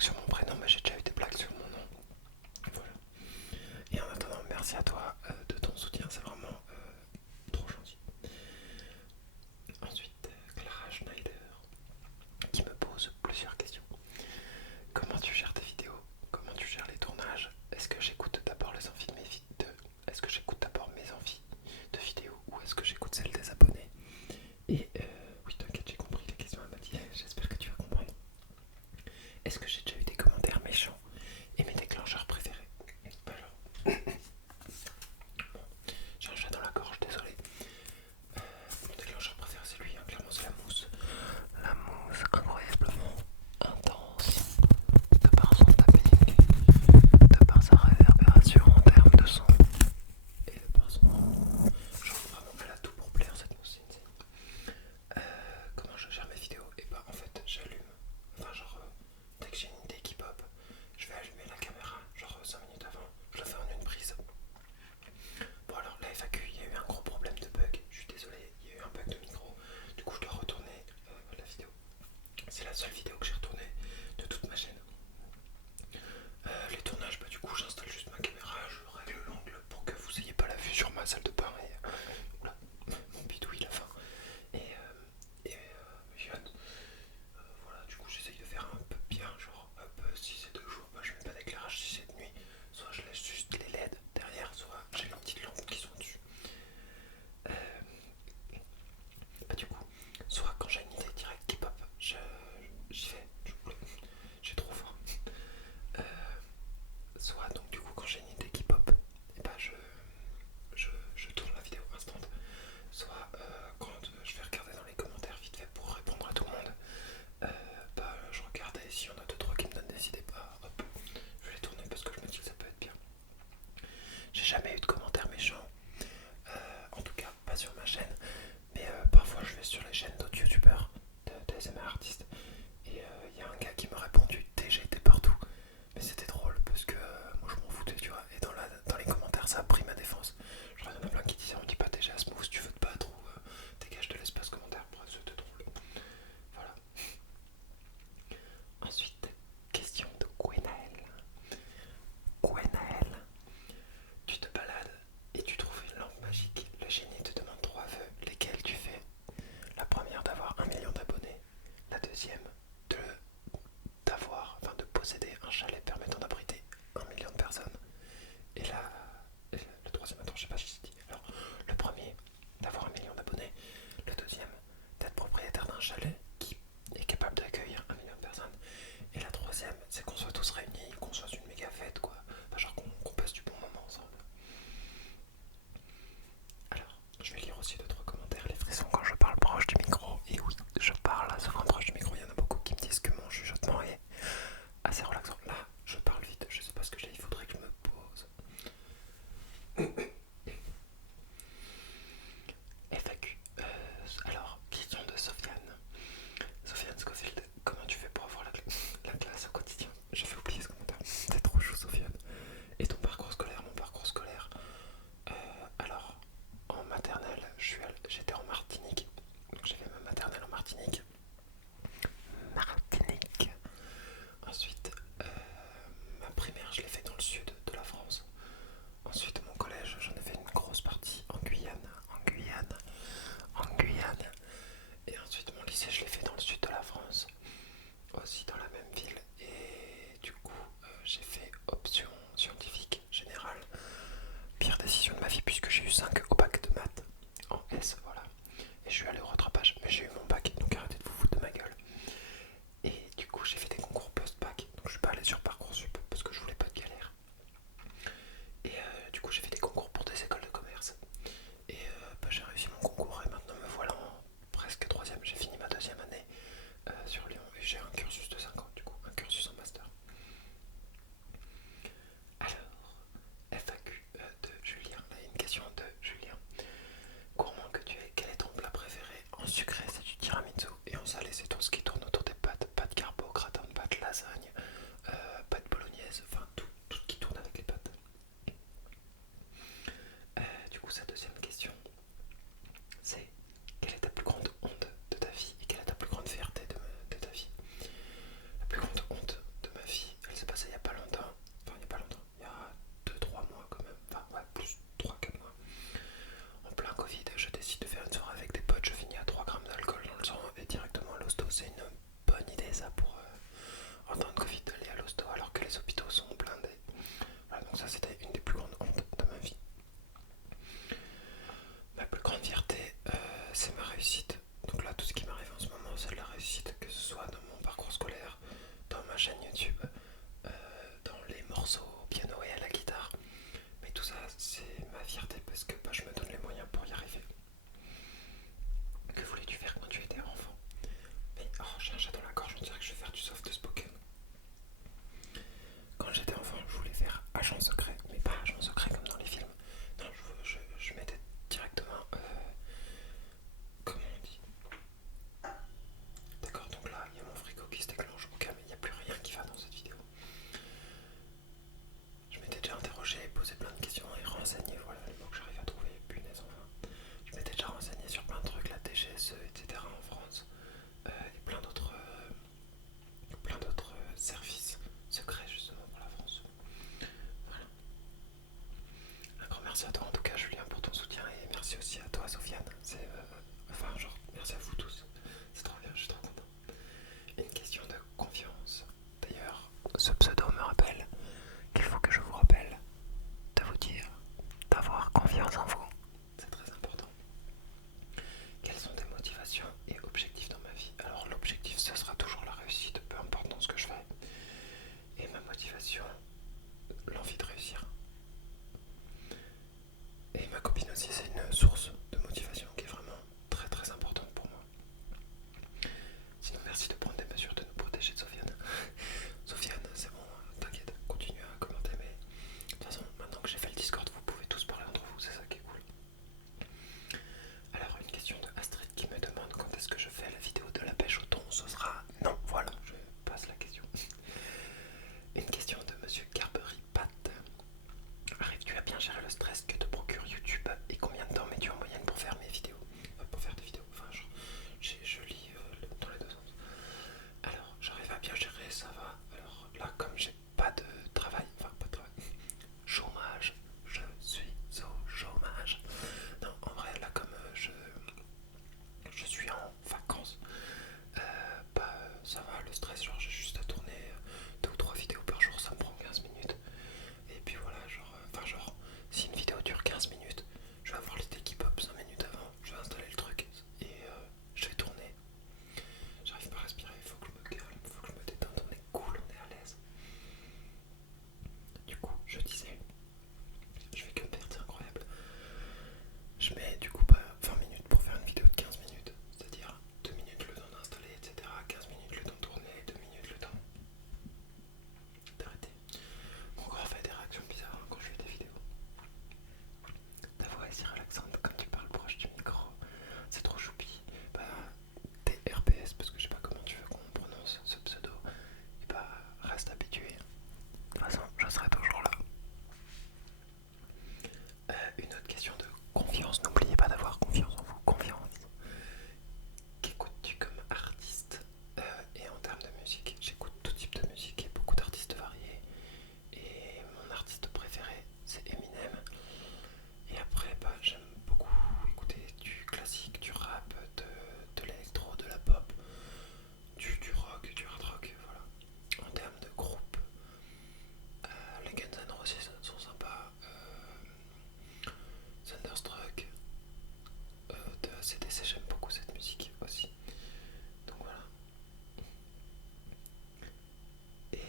blagues sur mon prénom, mais j'ai déjà eu des blagues sur mon nom. Voilà. Et en attendant, merci à toi de ton soutien, c'est vraiment trop gentil. Ensuite, Clara Schneider qui me pose plusieurs questions. Comment tu gères tes vidéos? Comment tu gères les tournages? Est-ce que j'écoute d'abord les envies de mes vidéos? Est-ce que j'écoute d'abord mes envies de vidéos ou est-ce que j'écoute celles des abonnés? Et oui, t'inquiète, j'ai compris la question, elle m'a dit. J'espère que tu vas comprendre. Est-ce que j'ai déjà eu des commentaires méchants et mes déclencheurs préférés? Alors, bon, j'ai un chat dans la gorge, désolé. Mon déclencheur préféré c'est lui, hein, clairement c'est la mousse. La mousse incroyablement intense, de par son tapping, de par sa réverbération en termes de son et de par son nom. Genre vraiment elle a tout pour plaire cette mousse. Comment je gère mes vidéos? Et bah en fait j'allume, enfin genre dès que j'ai une idée qui pop, je vais allumer la caméra, genre 5 minutes avant, je le fais en une prise. Bon alors la FAQ, il y a eu un gros problème de bug, je suis désolé, il y a eu un bug de micro, du coup je dois retourner la vidéo. C'est la seule vidéo que j'ai retournée de toute ma chaîne. Les tournages, bah du coup j'installe juste ma caméra, je règle l'angle pour que vous ayez pas la vue sur ma salle de bain et oula, mon bidouille la fin. Jeune. Voilà, du coup j'essaye de faire un peu bien, genre hop, si c'est de jour, bah je mets pas d'éclairage, si c'est de nuit, soit je laisse juste les LED derrière, soit j'ai les petites lampes qui sont dessus. Euh, Bah du coup, soit quand j'ai une idée directe qui pop, j'y vais, j'ai trop faim. Euh, Soit donc du coup quand j'ai une idée qui pop, et bah je tourne la vidéo instant. Soit quand je vais regarder dans les commentaires vite fait pour répondre à tout le monde, bah je regarde et s'il y en a 2-3 qui me donnent des idées, bah hop, je vais les tourner parce que je me dis que ça peut être bien. J'ai jamais eu de commentaires méchants, en tout cas pas sur ma chaîne, mais parfois je vais sur les chaînes d'autres youtubeurs, d'ASMR artistes, et il y a un gars qui m'a répondu TG t'es partout, mais c'était drôle parce que moi je m'en foutais, tu vois, et dans les commentaires ça a pris ma défense. Je crois qu'il y en a plein qui disaient on dit pas TG à Smooth, tu veux te battre ou dégage de l'espace commentaire, bref c'était drôle. Voilà. Ensuite, question de Gwenaël. Gwenaël, tu te balades et tu trouves une lampe magique. Le génie te demande 3 vœux, lesquels tu fais. La première d'avoir 1 million d'abonnés. La deuxième de posséder un chalet permettant d'abriter 1 million de personnes. Et le troisième, attends, je sais pas si je dit. Alors, le premier, d'avoir 1 million d'abonnés. Le deuxième, d'être propriétaire d'un chalet qui est capable d'accueillir 1 million de personnes. Et la troisième, c'est qu'on soit tous réunis, qu'on soit une méga fête, quoi. Enfin, genre qu'on passe du bon moment ensemble. Alors, je vais lire aussi d'autres commentaires. Les frissons quand je parle proche du micro. Et oui, je parle souvent proche du micro. Il y en a beaucoup qui me disent que mon chuchotement est assez relaxant. Là, je parle vite. Je sais pas ce que j'ai. Il faudrait que je me pose. FAQ. Alors, question de Sofiane. le stress, genre j'ai juste à tourner 2 ou 3 vidéos par jour, ça me prend 15 minutes. Et puis voilà, genre, si une vidéo dure 15 minutes, je vais avoir l'idée qui pop 5 minutes avant, je vais installer le truc et je vais tourner. J'arrive pas à respirer, il faut que je me calme, il faut que je me détende, on est cool, on est à l'aise. Du coup, je disais, je fais que me perdre, c'est incroyable. Je mets du coup pas 20 minutes pour faire une vidéo de 15 minutes, c'est-à-dire 2 minutes le temps d'installer, etc. 15 minutes le temps de tourner, 2 minutes le temps d'arrêter. Mon corps fait des réactions bizarres quand je fais des vidéos. Ta voix est si relaxante quand tu parles proche du micro, c'est trop choupi. Bah, t'es RPS parce que je sais pas comment tu veux qu'on prononce ce pseudo. Et bah, reste habitué. De toute façon, je serai toujours là. Une autre question de confiance, n'oubliez pas d'avoir confiance en vous, confiance. Qu'écoutes-tu comme artiste et en termes de musique? J'écoute tout type de musique et beaucoup d'artistes variés. Et mon artiste préféré, c'est Eminem. Et après, bah, j'aime beaucoup écouter du classique, du rap, de l'électro, de la pop, du rock, du hard rock, voilà. En termes de groupe, les Guns N' Roses sont sympas. Thunderstruck, de AC/DC, j'aime beaucoup cette musique aussi. Donc voilà. Et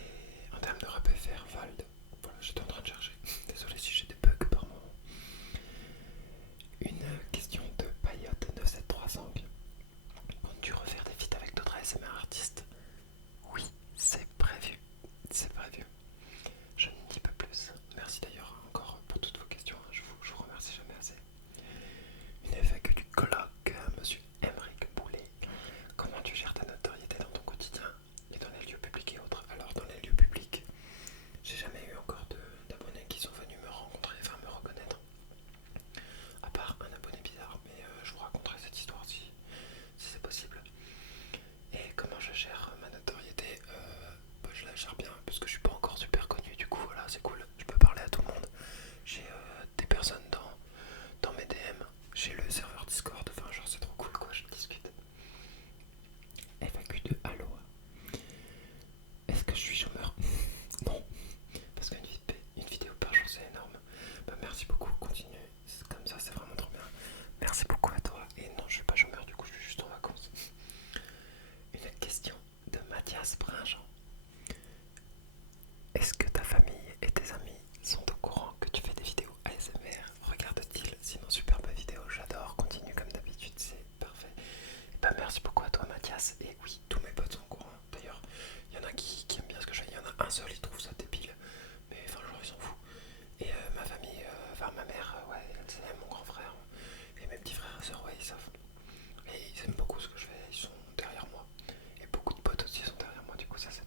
en termes de rap FR, Vald, voilà, j'étais en train de chercher. Désolé si j'ai des bugs par moment. Une question de Payotte 9735. Comptes-tu refaire des feats avec d'autres ASMR artistes? Oui, c'est prévu. C'est prévu. Je ne dis pas plus. Merci d'ailleurs encore pour toutes vos questions. Je vous remercie jamais assez. Une FAQ du colloque, monsieur Emeric Boulet. Comment tu gères ta notoriété dans ton quotidien et dans les lieux publics et autres? Alors dans les lieux publics, j'ai jamais eu encore d'abonnés qui sont venus me rencontrer, enfin me reconnaître. À part un abonné bizarre, mais je vous raconterai cette histoire si c'est possible. Et comment je gère ma notoriété? Bah, je la gère bien parce que je suis pas encore super connu, du coup voilà, c'est cool, je peux parler à tout le monde. J'ai des personnes dans mes DM, j'ai le serveur Discord, enfin genre c'est trop cool quoi, je discute. FAQ de Allo. Est-ce que je suis chômeur? Non, parce qu'une vidéo par jour c'est énorme. Bah merci beaucoup, continuez, comme ça c'est vraiment trop bien. Merci beaucoup à toi. Et non, je suis pas chômeur, du coup je suis juste en vacances. Une question de Mathias Brinjean. Est-ce que ta famille et tes amis sont au courant que tu fais des vidéos ASMR? Regarde-t-il? Sinon, superbe vidéo, j'adore. Continue comme d'habitude, c'est parfait. Et bah, merci beaucoup à toi, Mathias. Et oui, tous mes potes sont au courant. D'ailleurs, il y en a qui aiment bien ce que je fais. Il y en a un seul, il trouve ça débile. Mais enfin, genre, ils s'en foutent. Et ma famille, enfin, ma mère, ouais, elle sait, mon grand frère et mes petits frères et sœurs, ouais, ils savent. Et ils aiment beaucoup ce que je fais. Ils sont derrière moi. Et beaucoup de potes aussi sont derrière moi. Du coup, ça, c'est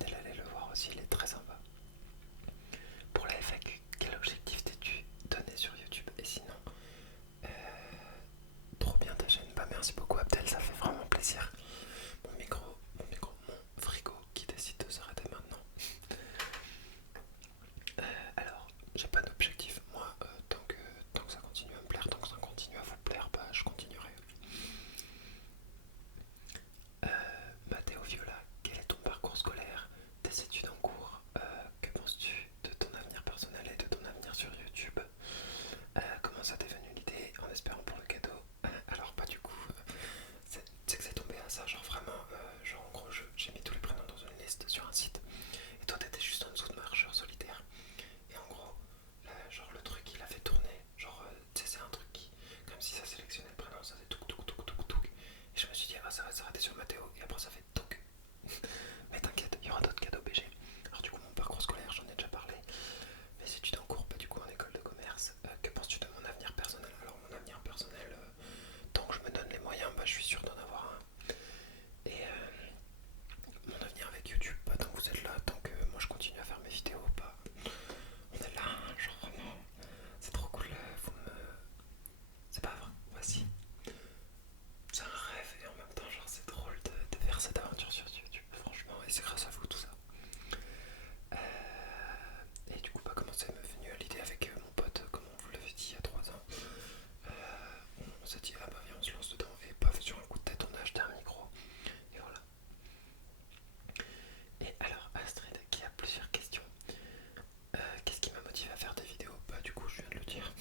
Abdel, allez le voir aussi, il est très sympa. Pour la FAQ, quel objectif t'es-tu donné sur YouTube? Et sinon, trop bien ta chaîne. Bah merci beaucoup Abdel, ça fait vraiment plaisir. Mon frigo qui décide de s'arrêter maintenant. Alors, j'ai pas d'objectif. Moi, tant que ça continue à me plaire, tant que ça continue à vous plaire, bah je continuerai. Mathéo Viola, quel est ton parcours scolaire, tes études en cours, que penses-tu de ton avenir personnel et de ton avenir sur YouTube? Comment ça t'est venu l'idée en espérant pour le cadeau? Alors pas du coup, c'est que c'est tombé à ça, genre vraiment, genre en gros j'ai mis tous les prénoms dans une liste sur un site et toi t'étais juste en dessous de marcheur solitaire et en gros, là, genre le truc il a fait tourner, genre tu sais c'est un truc qui, comme si ça sélectionnait le prénom, ça fait touk touk touk touk touk et je me suis dit ah ça va s'arrêter sur Mathéo et après ça fait touk. Mais t'inquiète, il y aura d'autres cadeaux BG. Alors du coup mon parcours scolaire j'en ai déjà parlé. Mes études en cours, pas du coup en école de commerce. Que penses-tu de mon avenir personnel? Alors mon avenir personnel, tant que je me donne les moyens, bah, je suis sûr d'en avoir un. Et mon avenir avec YouTube, bah, tant que vous êtes là, tant que moi je continue à faire mes vidéos, bah, on est là, hein, genre vraiment, c'est trop cool. C'est pas vrai, voici. C'est un rêve et en même temps, genre c'est drôle de faire cette aventure sur YouTube, franchement, et c'est grâce à vous tout ça. Et du coup, bah, comment ça m'est venu à l'idée avec mon pote, comme on vous l'avait dit il y a 3 ans. On s'est dit, ah bah viens, on se lance dedans. Et paf, sur un coup de tête, on a acheté un micro. Et voilà. Et alors, Astrid, qui a plusieurs questions. Qu'est-ce qui m'a motivé à faire des vidéos? Bah, du coup, je viens de le dire.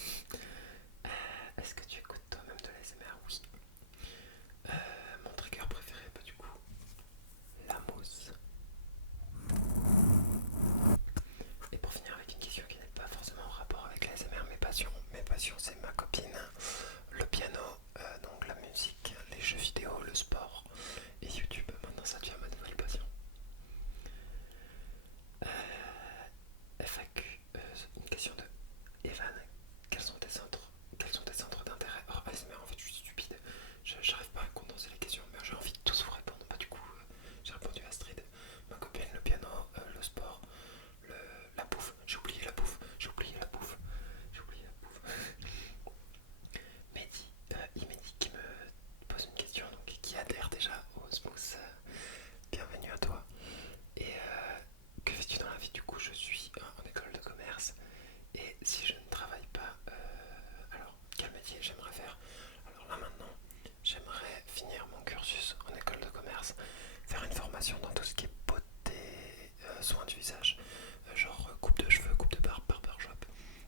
Est-ce que tu écoutes toi-même de l'ASMR? Oui. Mon trigger préféré, bah, du coup, la mousse. Et pour finir avec une question qui n'est pas forcément en rapport avec l'ASMR, mes passions. Mes passions, c'est ma copine, le piano, donc la musique, les jeux vidéo, le sport et YouTube. Maintenant, ça devient ma nouvelle passion. FAQ, une question de Evan. Quels sont tes centres d'intérêt? Oh, ASMR, en fait, je suis stupide. J'arrive pas à condenser les questions, mais j'ai envie de tous vous répondre. Bah, du coup, j'ai répondu à Astrid, ma copine, le piano, le sport, la bouffe. J'ai oublié la bouffe. Mehdi, Mehdi qui me pose une question, donc qui adhère déjà au smooth. Bienvenue à toi. Et que fais-tu dans la vie? Du coup, je suis en école de commerce. Et si je ne travaille pas, alors quel métier j'aimerais faire? Alors là maintenant, j'aimerais finir mon cursus en école de commerce, faire une formation dans tout ce qui est beauté, soins du visage, genre coupe de cheveux, coupe de barbe, barbershop,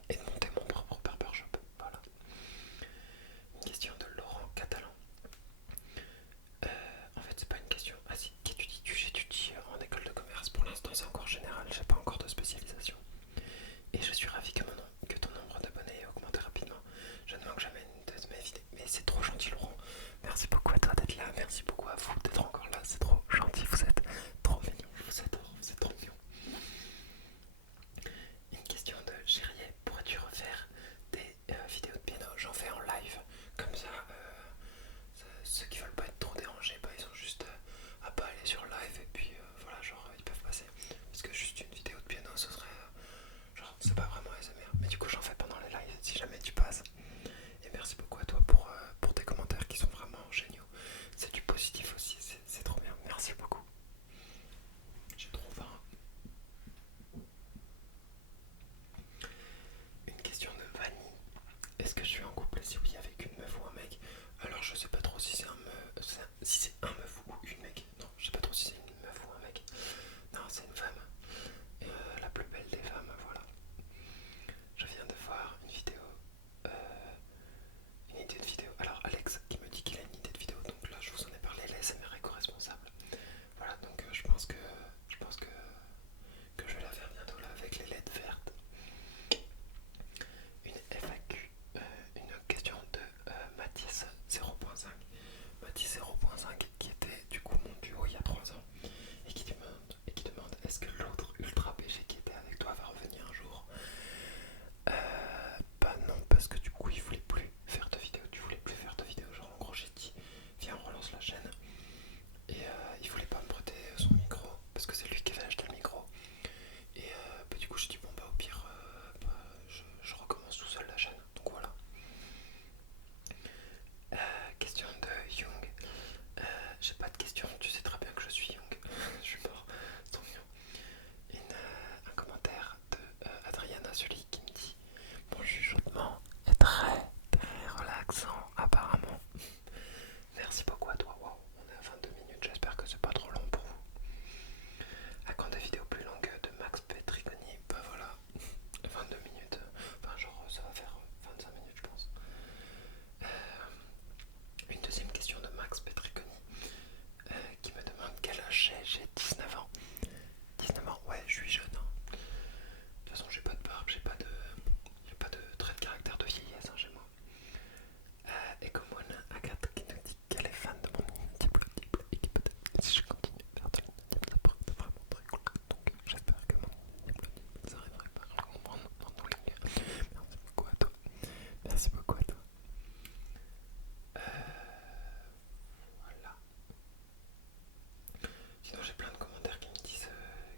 et de monter mon propre barbershop. Voilà. Une question de Laurent Catalan. En fait, c'est pas une question. Ah si, qu'étudies-tu? J'étudie en école de commerce. Pour l'instant, c'est encore général, j'ai pas encore de spécialisation. Et je suis ravi que ton nombre d'abonnés ait augmenté rapidement. Je ne manque jamais une de mes vidéos. Mais c'est trop gentil, Laurent. Merci beaucoup à toi d'être là. Merci beaucoup à vous d'être encore là. C'est trop gentil. Vous êtes trop mignons. Vous êtes trop mignons. j'ai 19 ans. 19 ans, ouais, je suis jeune. Hein. De toute façon, j'ai pas de barbe, j'ai pas de trait de caractère de vieillesse hein, chez moi. Et comme on a Agathe qui nous dit qu'elle est fan de mon diplôme et qui peut-être, si je continue vers de l'indible, ça pourrait être vraiment très cool. Donc j'espère que mon diplôme, ça arriverait pas à le comprendre dans tous les lieux. Merci beaucoup à toi. Merci beaucoup à toi. Voilà. Sinon j'ai plein de commentaires qui me disent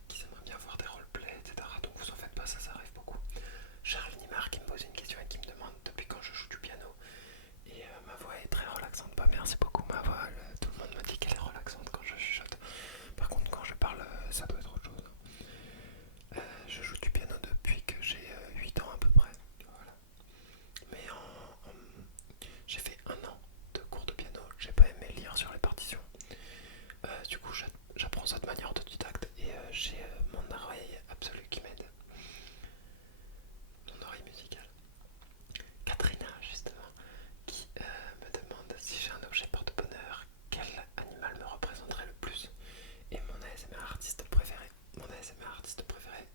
qu'ils aimeraient bien voir des roleplays, etc. Donc vous en faites pas, ça arrive beaucoup. Charles Nimar qui me pose une question et qui me demande depuis quand je joue du piano. Et ma voix est très relaxante. Bah merci beaucoup ma voix, tout le monde me dit qu'elle est relaxante quand je chuchote. Par contre quand je parle, ça doit être autre chose. Je joue du piano depuis que j'ai 8 ans à peu près. Voilà. Mais j'ai fait 1 an de cours de piano, j'ai pas aimé lire sur les partitions. Du coup j'apprends ça de manière autodidacte et j'ai mon oreille absolue qui m'aide. Mon oreille musicale. Katrina justement qui me demande si j'ai un objet porte-bonheur, quel animal me représenterait le plus. Et mon ASMR artiste préféré,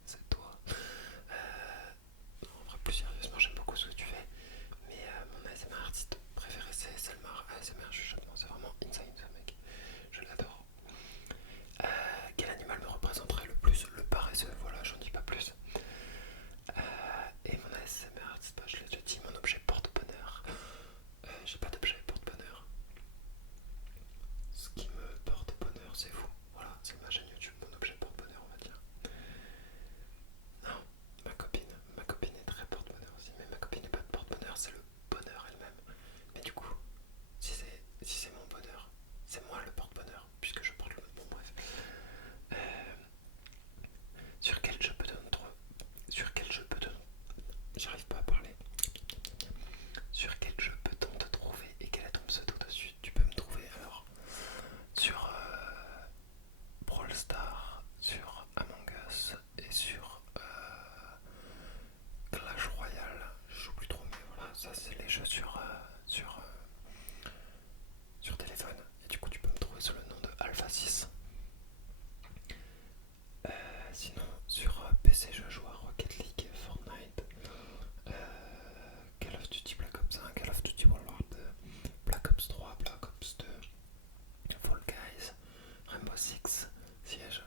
c'est toi. En vrai plus sérieusement j'aime beaucoup ce que tu fais. Mais mon ASMR artiste préféré c'est Selmar ASMR chuchotement, c'est vraiment insane ce mec. Je l'adore. Quel animal me représenterait le plus? Le paresseux, voilà, j'en dis pas plus. Et mon ASMR artiste, bah, je l'ai déjà dit, mon objet porte-bonheur. J'ai pas d'objet porte-bonheur. Ce qui me porte bonheur, c'est vous. Voilà, c'est ma chaîne YouTube, mon objet porte-bonheur, on va dire. Non, ma copine est très porte-bonheur aussi, mais ma copine n'est pas de porte-bonheur, c'est le bonheur elle-même. Mais du coup, si c'est mon bonheur, c'est moi le porte-bonheur, puisque je porte le bon bref. Sur quel jeu peut-on J'arrive pas à parler. Sur quel jeu peut-on te trouver et quel est ton pseudo dessus? Tu peux me trouver alors sur Brawl Stars, sur Among Us et sur Clash Royale. Je joue plus trop, mais voilà, ça c'est les jeux sur téléphone. Et du coup, tu peux me trouver sous le nom de Alpha 6. Sinon, sur PC, je joue à Rocket League, Fortnite, Call of Duty Black Ops 1, Call of Duty World War 2, Black Ops 3, Black Ops 2, Fall Guys, Rainbow Six, Siege.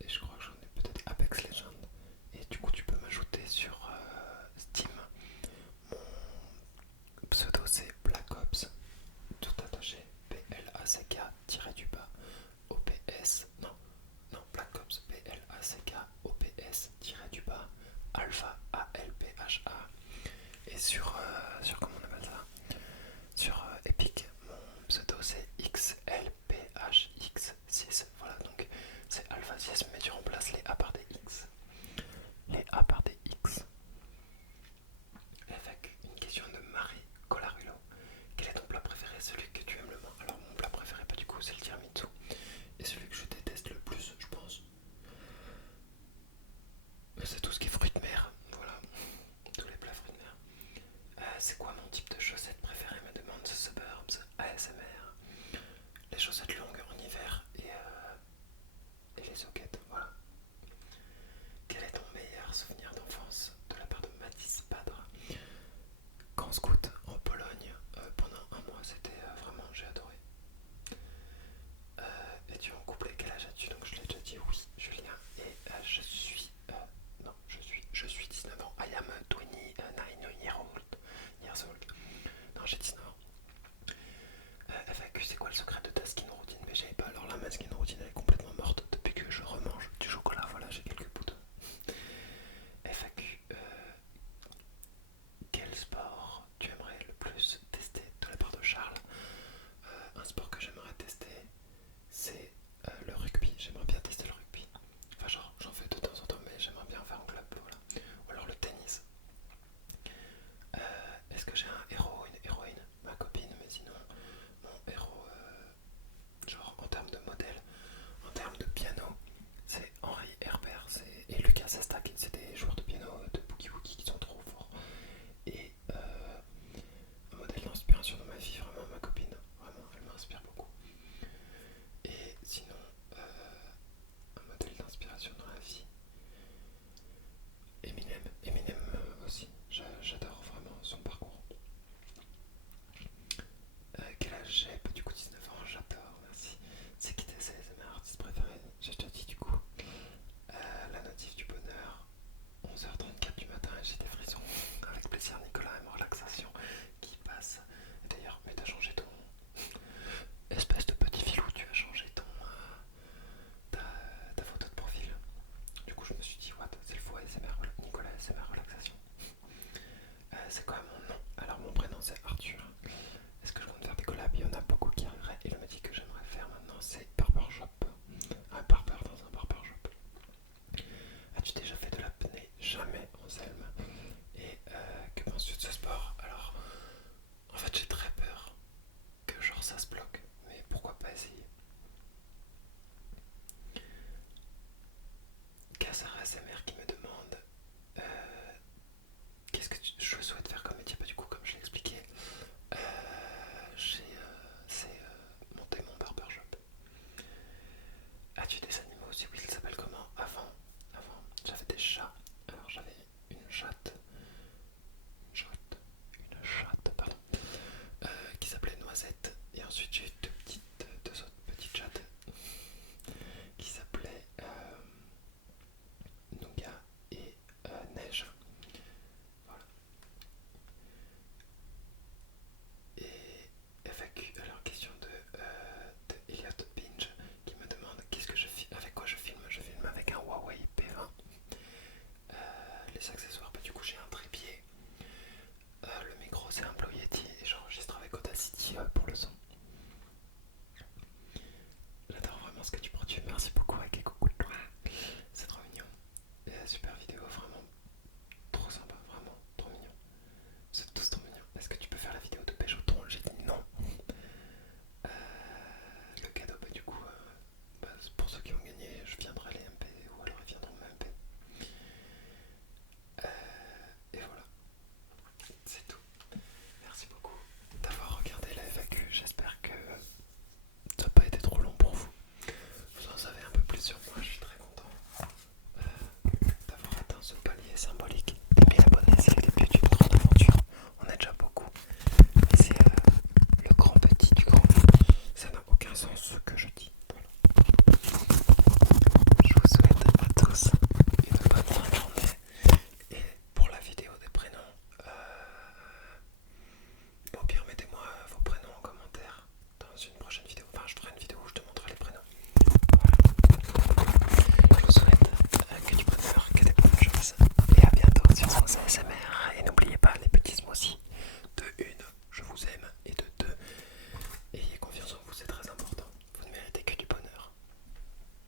Et je crois que j'en ai peut-être Apex Legends. Et du coup, tu peux m'ajouter sur Steam. Mon pseudo c'est Black Ops, tout attaché, PLACK-du-bas, OPS, non, Black Ops, PLACK-OPS-du-bas, Alpha, ALPHA. Et sur comment on appelle ça? Sur Epic, mon pseudo c'est XLPHX6. Voilà, donc c'est Alpha 6, mais tu remplaces les A par des X. Les A par des X. Avec une question de Marie Colarulo. Quel est ton plat préféré, celui que tu aimes le moins? Alors mon plat préféré, pas du coup, c'est le tiramisu. Et celui que je déteste le plus, je pense, c'est tout ce qui est fruits de mer. Voilà, tous les plats fruits de mer. c'est quand même